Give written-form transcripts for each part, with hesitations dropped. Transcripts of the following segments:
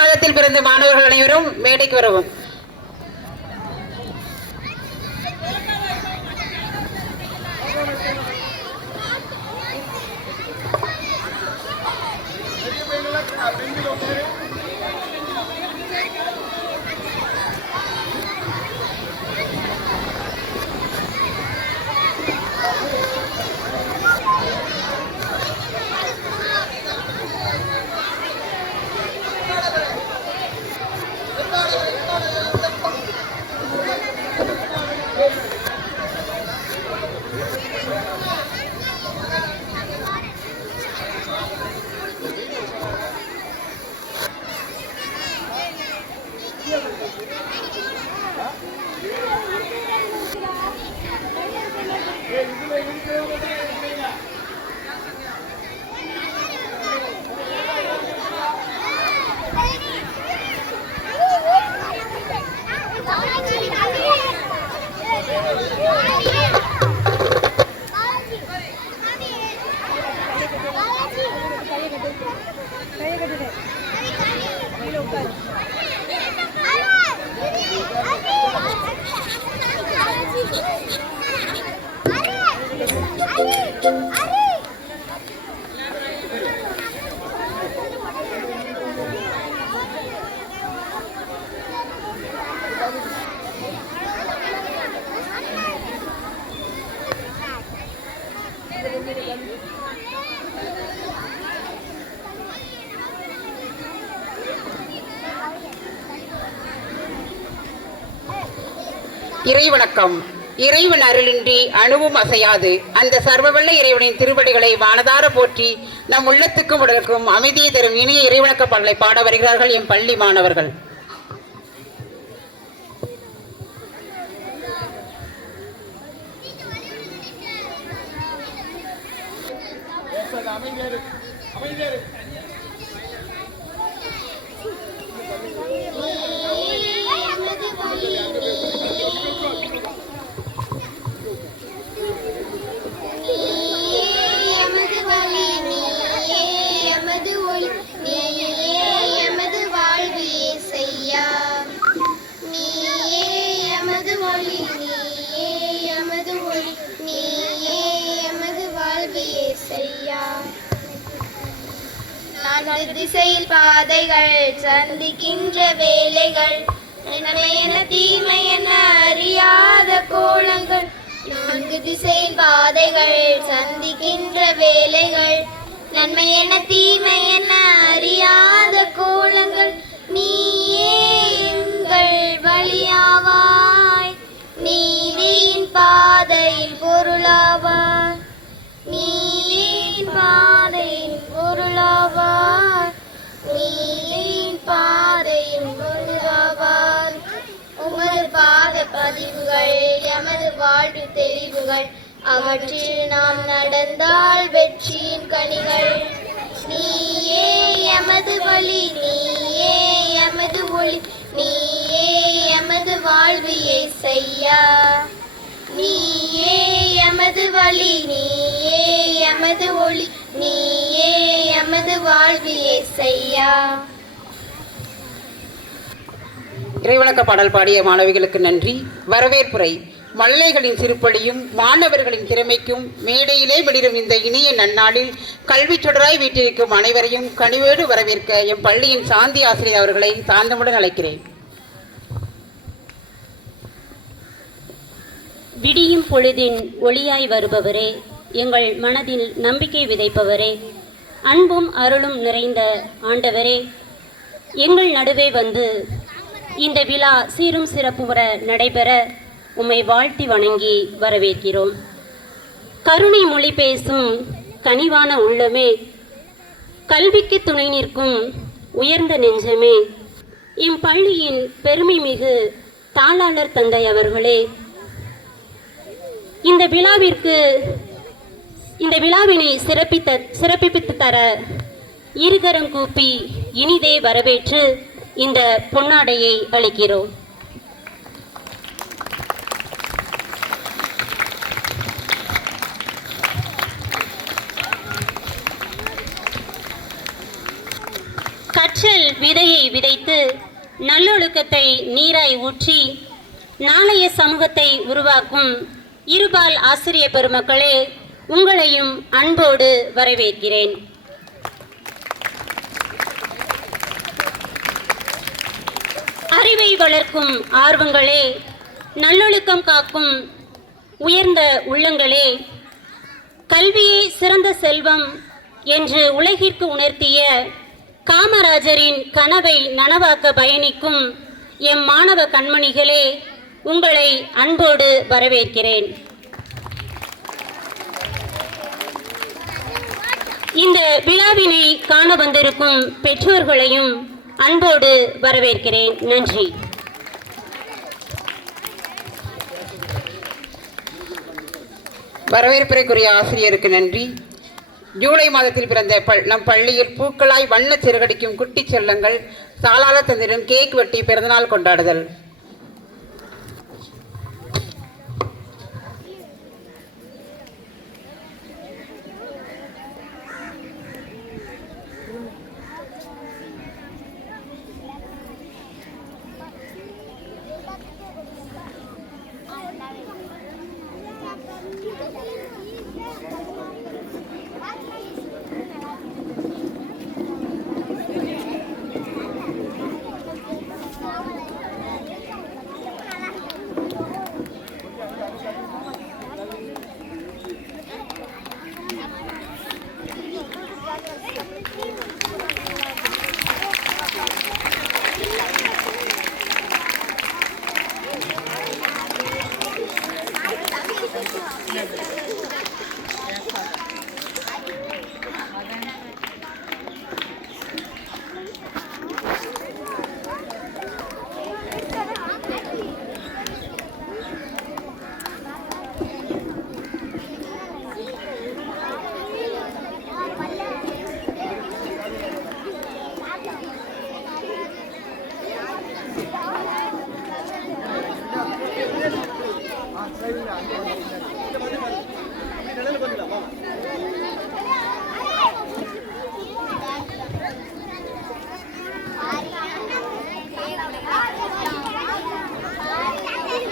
மாதத்தில் பிறந்த மாணவர்கள் அனைவரும் மேடைக்கு வரவும். இறைவணக்கம். இறைவன் அருளின்றி அணுவும் அசையாது. அந்த சர்வவல்ல இறைவனின் திருவடிகளை வானதார போற்றி நம் உள்ளத்துக்கும் உடலுக்கும் அமைதியை தரும் இனிய இறைவணக்க பாடலை பாட வருகிறார்கள் எம் பள்ளி மாணவர்கள். திசையில் பாதைகள் சந்திக்கின்ற வேலைகள் நன்மையென தீமையென அறியாத கோலங்கள். நான்கு திசையில் பாதைகள் சந்திக்கின்ற வேலைகள் நன்மையென தீமையென அறியாத கோலங்கள். நீயே எங்கள் வழியாவாய், நீதியின் பாதையில் பொருளாவாய், நீதியின் பாதையில் பொருளாவார், நீதியின் பாதையில் பொருளாவார். உமது பாத பதிவுகள் எமது வாழ்வு தெளிவுகள், அவற்றில் நாம் நடந்தால் வெற்றியின் கனிகள். நீயே எமது வழி, நீயே எமது ஒளி, நீயே எமது வாழ்வு இயேசையா. நீயே எமது வழி, நீயே எமது ஒளி, நீயே எமது வாழ்வு இயேசையா. இறைவணக்க பாடல் பாடிய மாணவிகளுக்கு நன்றி. வரவேற்புரை. மல்லைகளின் சிறுபொழியும் மாணவர்களின் திறமைக்கும் மேடையிலே வெளிரும் இந்த இனிய நன்னாளில் கல்வி சுடராய் வீட்டிற்கும் அனைவரையும் கனிவோடு வரவேற்க எம் பள்ளியின் சாந்தி ஆசிரியர் அவர்களை சாந்தமுடன் அழைக்கிறேன். விடியும் பொழுதின் ஒளியாய் வருபவரே, எங்கள் மனதில் நம்பிக்கை விதைப்பவரே, அன்பும் அருளும் நிறைந்த ஆண்டவரே, எங்கள் நடுவே வந்து இந்த விழா சீரும் சிறப்புற நடைபெற உம்மை வாழ்த்தி வணங்கி வரவேற்கிறோம். கருணை மொழி பேசும் கனிவான உள்ளமே, கல்விக்கு துணை நிற்கும் உயர்ந்த நெஞ்சமே, எம் பள்ளியின் பெருமை மிகு தாளாளர் தந்தை அவர்களே, இந்த விழாவினை சிறப்பித்து தர இருகரம் கூப்பி இனிதே வரவேற்று இந்த பொன்னாடையை அளிக்கிறோம். கற்றல் விதையை விதைத்து நல்லொழுக்கத்தை நீராய் ஊற்றி நாளைய சமூகத்தை உருவாக்கும் இருபால் ஆசிரிய பெருமக்களே, உங்களையும் அன்போடு வரவேற்கிறேன். அறிவை வளர்க்கும் ஆர்வங்களே, நல்லொழுக்கம் காக்கும் உயர்ந்த உள்ளங்களே, கல்வியே சிறந்த செல்வம் என்று உலகிற்கு உணர்த்திய காமராஜரின் கனவை நனவாக்க பயணிக்கும் எம் மாணவ கண்மணிகளே, உங்களை அன்போடு வரவேற்கிறேன். இந்த விழாவினை காண வந்திருக்கும் பெற்றோர்களையும் அன்போடு வரவேற்கிறேன். நன்றி. வரவேற்புரைக்குரிய ஆசிரியருக்கு நன்றி. ஜூலை மாதத்தில் பிறந்த நம் பள்ளியில் பூக்களாய் வண்ண சிறகடிக்கும் குட்டி செல்லங்கள் சாலால தந்திரம் கேக் வெட்டி பிறந்தநாள் கொண்டாடுதல்.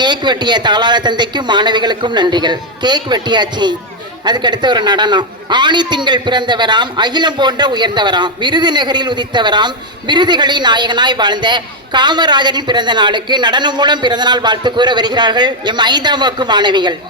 கேக் வெட்டிய தாளாள தந்தைக்கும் மாணவிகளுக்கும் நன்றிகள். கேக் வெட்டியாச்சு. அதுக்கடுத்து ஒரு நடனம். ஆணி திங்கள் பிறந்தவராம், அகிலம் போன்ற உயர்ந்தவராம், விருது நகரில் உதித்தவராம், விருதுகளின் நாயகனாய் வாழ்ந்த காமராஜரின் பிறந்த நாளுக்கு நடனம் மூலம் பிறந்தநாள் வாழ்த்து கூற வருகிறார்கள் எம் 5ஆம் வகுப்பு மாணவிகள்.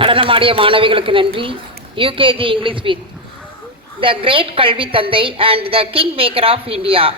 நடனமாடிய மாணவிகளுக்கு நன்றி. UKG English with the great கல்வி தந்தை and the king maker of India